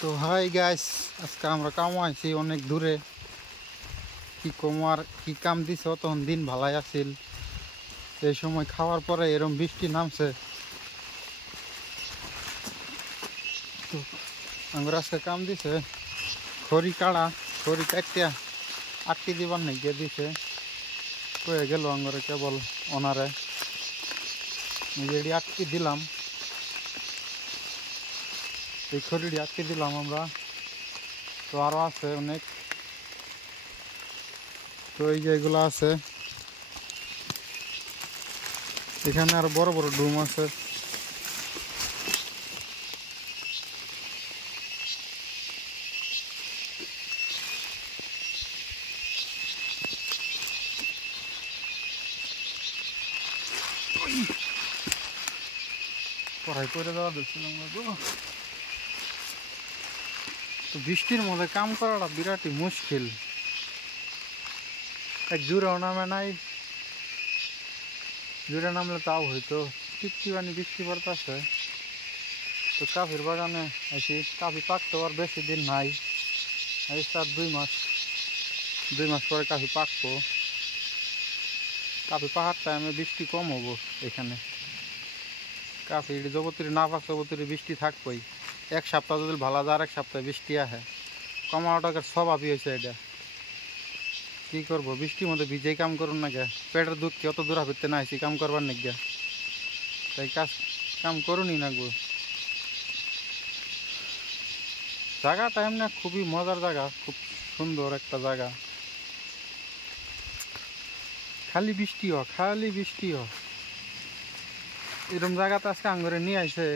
তো hi guys, আজকে আমরা কামো আইছি অনেক দূরে। কি কমার কি কাম দিছ, তখন দিন ভালাই আছিল। এই সময় খাওয়ার পরে এরম বৃষ্টি নামছে। তো আমরা আজকে কাম দিছে খড়ি কাটা, খড়ি কাটিয়া আটটি দিবার নাই গিয়ে দিছে। কয়ে গেল আঙ্গরে কেবল ওনারে নিজেরই আটটি দিলাম। এই খড়িটি আটটি দিলাম আমরা। তো আরো আছে অনেক। তো এই যে এগুলো আছে, এখানে আরো বড় বড় ডুম আছে। পড়াই করে দেওয়া দিচ্ছিলাম। তো বৃষ্টির মধ্যে কাম করাটা বিরাটই মুশকিল। এক জোরেও নামে নাই, জোরে নামলে তাও হয়তো টিপটিপানি বৃষ্টি পড়তেছে। তো কাফির বাগানে আইছি, কাফি পাকতে আর বেশি দিন নাই, এই তার 2 মাস পরে কাফি পাকবো। কাফি পাহাড় টাইমে বৃষ্টি কম হবো এখানে। কাফি জগতির না পাক জগতির বৃষ্টি থাকবই। এক সপ্তাহ যদি ভালো যায়, আর এক সপ্তাহে বৃষ্টি আহে। কমাটাকে স্বভাবই হয়েছে এটা। কি করবো, বৃষ্টির মধ্যে ভিজেই কাম করুন না গে। পেটের দুধ কি অত দূর হাবিতে না আইসি কাম করবার নাকি গে, তাই কাম করুনই না গো। জায়গাটা এমনি খুবই মজার জায়গা, খুব সুন্দর একটা জায়গা। খালি বৃষ্টি হ, খালি বৃষ্টি হ। এরকম জায়গাতে আজকে আঙ্গরে নিয়ে আইছে।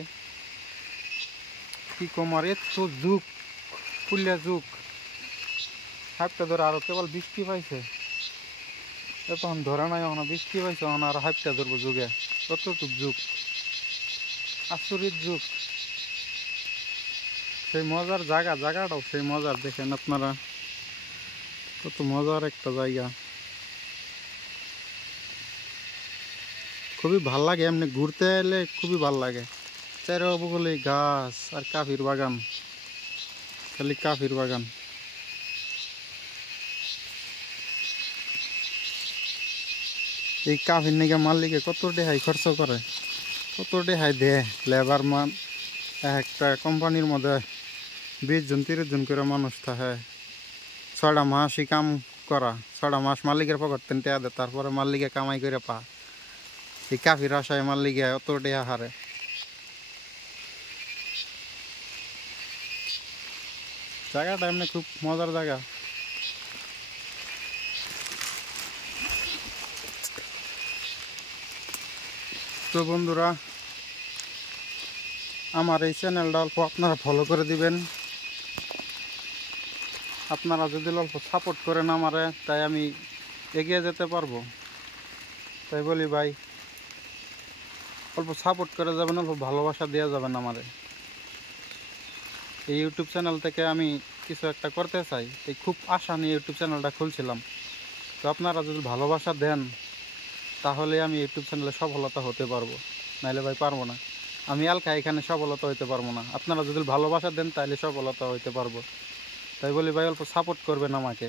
কি কমার এত যুগ, ফুলিয়া যুগ। হাইপটা ধরে আরো কেবল বৃষ্টি পাইছে, তখন ধরে নাই। এখন বৃষ্টি পাইছে, এখন আর হাইপটা ধরবো যুগে। কতটুক যুগ, আচরিত যুগ। সেই মজার জায়গা, জায়গাটাও সেই মজার। দেখেন আপনারা, কত মজার একটা জায়গা। খুবই ভাল লাগে এমনি ঘুরতে এলে, খুবই ভাল লাগে। চারোবগলে গাছ আর কাফির বাগান, খালি কাফির বাগান। এই কাফির নাকি মালিকে কত ডেহাই খরচ করে, কত ডেহাই দে লেবার মান। একটা কোম্পানির মধ্যে 20 জন 30 জন করে মানুষ থাকে। 6টা মাসই কাম করা, 6টা মাস মালিকের পকেট থেকে টেয়া দেয়, তারপরে মালিকে কামাই করে পা। এই কাফির আশায় মালিকে অত ডেহা হারে। জায়গাটা এমনি খুব মজার জায়গা। তো বন্ধুরা, আমার এই চ্যানেলটা অল্প আপনারা ফলো করে দিবেন। আপনারা যদি অল্প সাপোর্ট করেন আমারে, তাই আমি এগিয়ে যেতে পারবো। তাই বলি ভাই, অল্প সাপোর্ট করে যাবেন, অল্প ভালোবাসা দেওয়া যাবেন আমারে। এই ইউটিউব চ্যানেল থেকে আমি কিছু একটা করতে চাই, এই খুব আশা নিয়ে ইউটিউব চ্যানেলটা খুলছিলাম। তো আপনারা যদি ভালোবাসা দেন, তাহলে আমি ইউটিউব চ্যানেলে সফলতা হতে পারবো, নাইলে ভাই পারবো না। আমি এলকা এখানে সফলতা হইতে পারবো না। আপনারা যদি ভালোবাসা দেন, তাহলে সফলতা হইতে পারবো। তাই বলি ভাই, অল্প সাপোর্ট করবেন আমাকে।